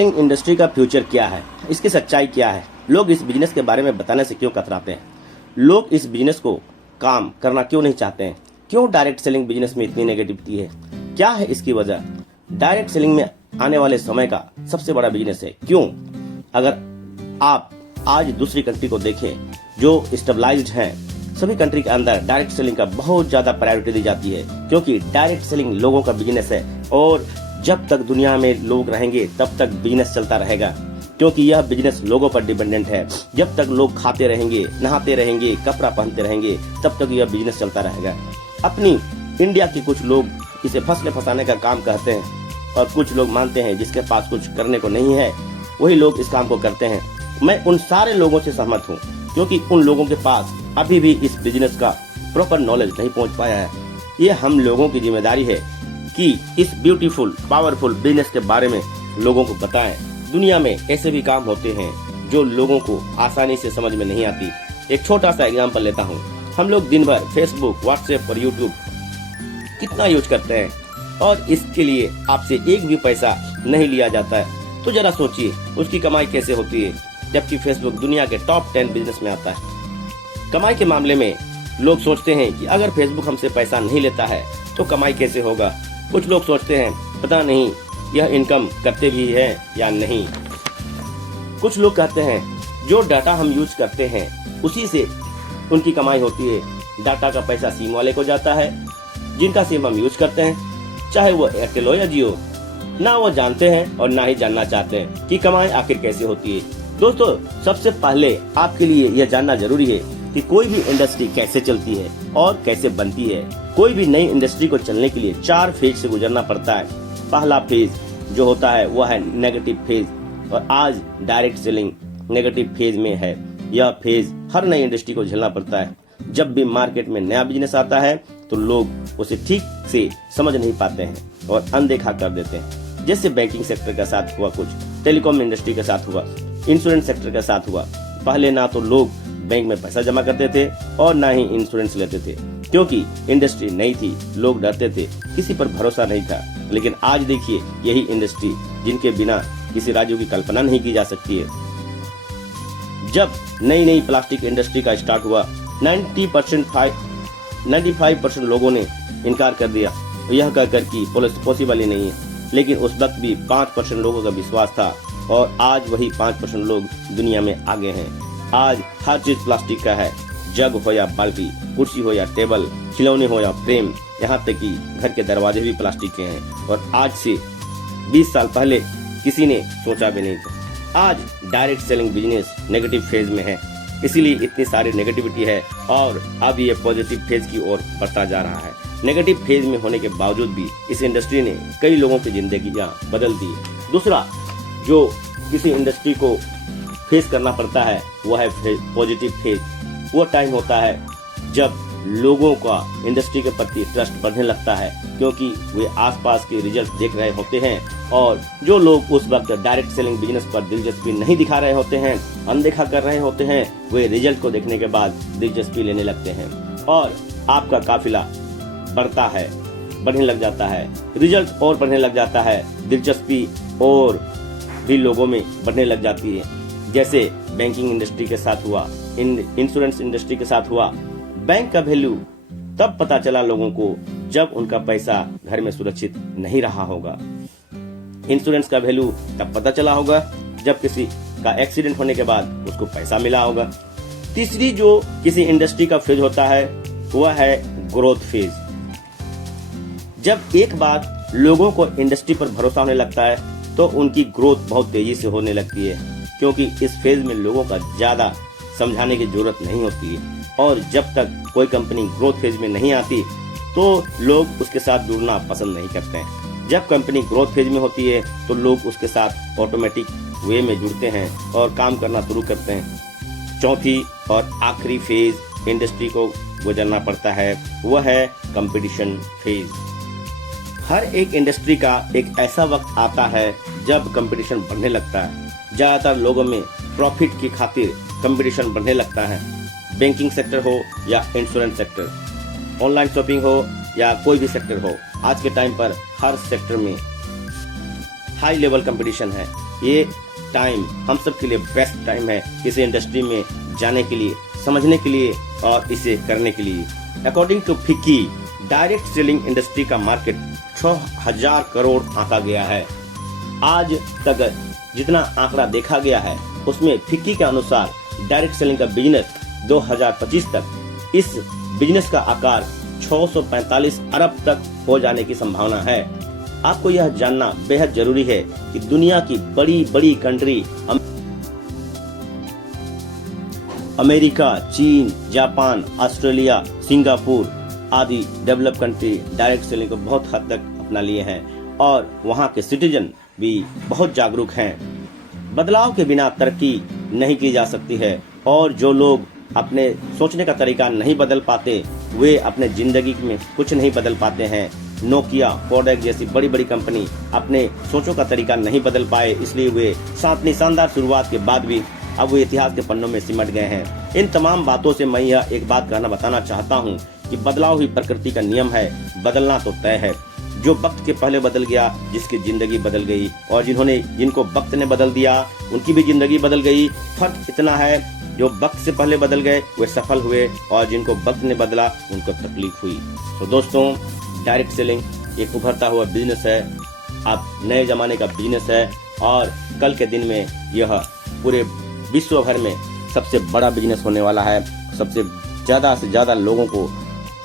Selling industry का future क्या है, इसकी सच्चाई क्या है, लोग इस बिजनेस के बारे में बताने से क्यों कतराते हैं, लोग इस बिजनेस को काम करना क्यों नहीं चाहते हैं, क्यों डायरेक्ट सेलिंग बिजनेस में इतनी नेगेटिविटी है, क्या है इसकी वजह। डायरेक्ट सेलिंग में आने वाले समय का सबसे बड़ा बिजनेस है क्यों। अगर आप आज दूसरी कंट्री को देखें जो स्टेबलाइज्ड हैं, सभी कंट्री के अंदर डायरेक्ट सेलिंग का बहुत ज्यादा प्रायोरिटी दी जाती है, क्योंकि डायरेक्ट सेलिंग लोगों का बिजनेस है और जब तक दुनिया में लोग रहेंगे तब तक बिजनेस चलता रहेगा, क्योंकि यह बिजनेस लोगों पर डिपेंडेंट है। जब तक लोग खाते रहेंगे, नहाते रहेंगे, कपड़ा पहनते रहेंगे, तब तक यह बिजनेस चलता रहेगा। अपनी इंडिया के कुछ लोग इसे फसले फंसाने का काम कहते हैं और कुछ लोग मानते हैं जिसके पास कुछ करने को नहीं है वही लोग इस काम को करते हैं। मैं उन सारे लोगों से सहमत हूँ, क्योंकि उन लोगों के पास अभी भी इस बिजनेस का प्रॉपर नॉलेज नहीं पहुँच पाया है। ये हम लोगों की जिम्मेदारी है कि इस ब्यूटीफुल पावरफुल बिजनेस के बारे में लोगों को बताएं। दुनिया में ऐसे भी काम होते हैं जो लोगों को आसानी से समझ में नहीं आती। एक छोटा सा एग्जांपल लेता हूँ। हम लोग दिन भर फेसबुक, व्हाट्सएप और यूट्यूब कितना यूज करते हैं और इसके लिए आपसे एक भी पैसा नहीं लिया जाता है, तो जरा सोचिए उसकी कमाई कैसे होती है, जबकि फेसबुक दुनिया के टॉप 10 बिजनेस में आता है। कमाई के मामले में लोग सोचते हैं कि अगर फेसबुक हमसे पैसा नहीं लेता है तो कमाई कैसे होगा। कुछ लोग सोचते हैं पता नहीं यह इनकम करते भी है या नहीं। कुछ लोग कहते हैं जो डाटा हम यूज करते हैं उसी से उनकी कमाई होती है। डाटा का पैसा सिम वाले को जाता है जिनका सिम हम यूज करते हैं, चाहे वो एयरटेल हो या जियो। ना वो जानते हैं और ना ही जानना चाहते हैं कि कमाई आखिर कैसे होती है। दोस्तों, सबसे पहले आपके लिए यह जानना जरूरी है कि कोई भी इंडस्ट्री कैसे चलती है और कैसे बनती है। कोई भी नई इंडस्ट्री को चलने के लिए 4 फेज से गुजरना पड़ता है। पहला फेज जो होता है वह है नेगेटिव फेज, और आज डायरेक्ट सेलिंग नेगेटिव फेज में है। यह फेज हर नई इंडस्ट्री को झेलना पड़ता है। जब भी मार्केट में नया बिजनेस आता है तो लोग उसे ठीक से समझ नहीं पाते हैं और अनदेखा कर देते हैं। जैसे बैंकिंग सेक्टर के साथ हुआ, कुछ टेलीकॉम इंडस्ट्री के साथ हुआ, इंश्योरेंस सेक्टर के साथ हुआ। पहले ना तो लोग बैंक में पैसा जमा करते थे और ना ही इंश्योरेंस लेते थे, क्योंकि इंडस्ट्री नई थी, लोग डरते थे, किसी पर भरोसा नहीं था। लेकिन आज देखिए यही इंडस्ट्री जिनके बिना किसी राज्यों की कल्पना नहीं की जा सकती है। जब नई नई प्लास्टिक इंडस्ट्री का स्टार्ट हुआ, 95% लोगों ने इनकार कर दिया, यह कहकर कि पॉसिबल ही नहीं है। लेकिन उस वक्त भी 5% लोगों का विश्वास था और आज वही 5% लोग दुनिया में आगे हैं। आज हर चीज प्लास्टिक का है, जग हो या बाल्टी, कुर्सी हो या टेबल, खिलौने हो या फ्रेम, यहाँ तक कि घर के दरवाजे भी प्लास्टिक के हैं। और आज से 20 साल पहले किसी ने सोचा भी नहीं था। आज direct selling business negative phase में है, इसीलिए इतनी सारी नेगेटिविटी है और अब ये पॉजिटिव फेज की ओर बढ़ता जा रहा है। नेगेटिव फेज में होने के बावजूद भी इस इंडस्ट्री ने कई लोगों की जिंदगियां बदल दी। दूसरा जो किसी इंडस्ट्री को फेस करना पड़ता है वो है पॉजिटिव फेज। वो टाइम होता है जब लोगों का इंडस्ट्री के प्रति ट्रस्ट बढ़ने लगता है, क्योंकि वे आसपास के रिजल्ट देख रहे होते हैं और जो लोग उस वक्त डायरेक्ट सेलिंग बिजनेस पर दिलचस्पी नहीं दिखा रहे होते हैं, अनदेखा कर रहे होते हैं, वे रिजल्ट को देखने के बाद दिलचस्पी लेने लगते हैं और आपका काफिला बढ़ता है, बढ़ने लग जाता है, रिजल्ट और बढ़ने लग जाता है, दिलचस्पी और भी लोगों में बढ़ने लग जाती है। जैसे बैंकिंग इंडस्ट्री के साथ हुआ, इंश्योरेंस इंडस्ट्री के साथ हुआ। बैंक का वैल्यू तब पता चला लोगों को जब उनका पैसा घर में सुरक्षित नहीं रहा होगा। इंश्योरेंस का वैल्यू तब पता चला होगा जब किसी का एक्सीडेंट होने के बाद उसको पैसा मिला होगा। तीसरी जो किसी इंडस्ट्री का फेज होता है वह है ग्रोथ फेज। जब एक बार लोगों को इंडस्ट्री पर भरोसा होने लगता है तो उनकी ग्रोथ बहुत तेजी से होने लगती है, क्योंकि इस फेज में लोगों का ज्यादा समझाने की जरूरत नहीं होती है और जब तक कोई कंपनी ग्रोथ फेज में नहीं आती तो लोग उसके साथ जुड़ना पसंद नहीं करते हैं। जब कंपनी ग्रोथ फेज में होती है तो लोग उसके साथ ऑटोमेटिक वे में जुड़ते हैं और काम करना शुरू करते हैं। चौथी और आखिरी फेज इंडस्ट्री को गुजरना पड़ता है वह है कंपटीशन फेज। हर एक इंडस्ट्री का एक ऐसा वक्त आता है जब कंपटीशन बढ़ने लगता है। ज्यादातर लोगों में प्रॉफिट की खातिर कंपटीशन बढ़ने लगता है। बैंकिंग सेक्टर हो या इंश्योरेंस सेक्टर, ऑनलाइन शॉपिंग हो या कोई भी सेक्टर हो, आज के टाइम पर हर सेक्टर में हाई लेवल कंपटीशन है। ये टाइम हम सब के लिए बेस्ट टाइम है इस इंडस्ट्री में जाने के लिए, समझने के लिए और इसे करने के लिए। According to FICCI, direct selling industry का मार्केट 6000 करोड़ आंका गया है। आज तक जितना आंकड़ा देखा गया है उसमें फिक्की के अनुसार डायरेक्ट सेलिंग का बिजनेस 2025 तक इस बिजनेस का आकार 645 अरब तक हो जाने की संभावना है। आपको यह जानना बेहद जरूरी है कि दुनिया की बड़ी बड़ी कंट्री अमेरिका, चीन, जापान, ऑस्ट्रेलिया, सिंगापुर आदि डेवलप कंट्री डायरेक्ट सेलिंग को बहुत हद तक अपना लिए हैं और वहां के सिटीजन भी बहुत जागरूक हैं। बदलाव के बिना तरक्की नहीं की जा सकती है और जो लोग अपने सोचने का तरीका नहीं बदल पाते वे अपने जिंदगी में कुछ नहीं बदल पाते हैं। नोकिया, कोडैक जैसी बड़ी बड़ी कंपनी अपने सोचों का तरीका नहीं बदल पाए, इसलिए वे अपनी शानदार शुरुआत के बाद भी अब वो इतिहास के पन्नों में सिमट गए हैं। इन तमाम बातों से मैं यह एक बात बताना चाहता हूँ कि बदलाव ही प्रकृति का नियम है, बदलना तो तय है। जो वक्त के पहले बदल गया जिसकी जिंदगी बदल गई और जिनको वक्त ने बदल दिया उनकी भी जिंदगी बदल गई। फर्क इतना है जो वक्त से पहले बदल गए वे सफल हुए और जिनको वक्त ने बदला उनको तकलीफ हुई। तो दोस्तों, डायरेक्ट सेलिंग एक उभरता हुआ बिजनेस है, अब नए जमाने का बिजनेस है और कल के दिन में यह पूरे विश्व भर में सबसे बड़ा बिजनेस होने वाला है। सबसे ज्यादा से ज्यादा लोगों को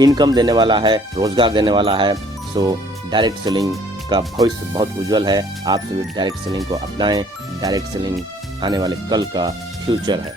इनकम देने वाला है, रोजगार देने वाला है। सो डायरेक्ट सेलिंग का भविष्य बहुत उज्जवल है। आप सभी डायरेक्ट सेलिंग को अपनाएं। डायरेक्ट सेलिंग आने वाले कल का फ्यूचर है।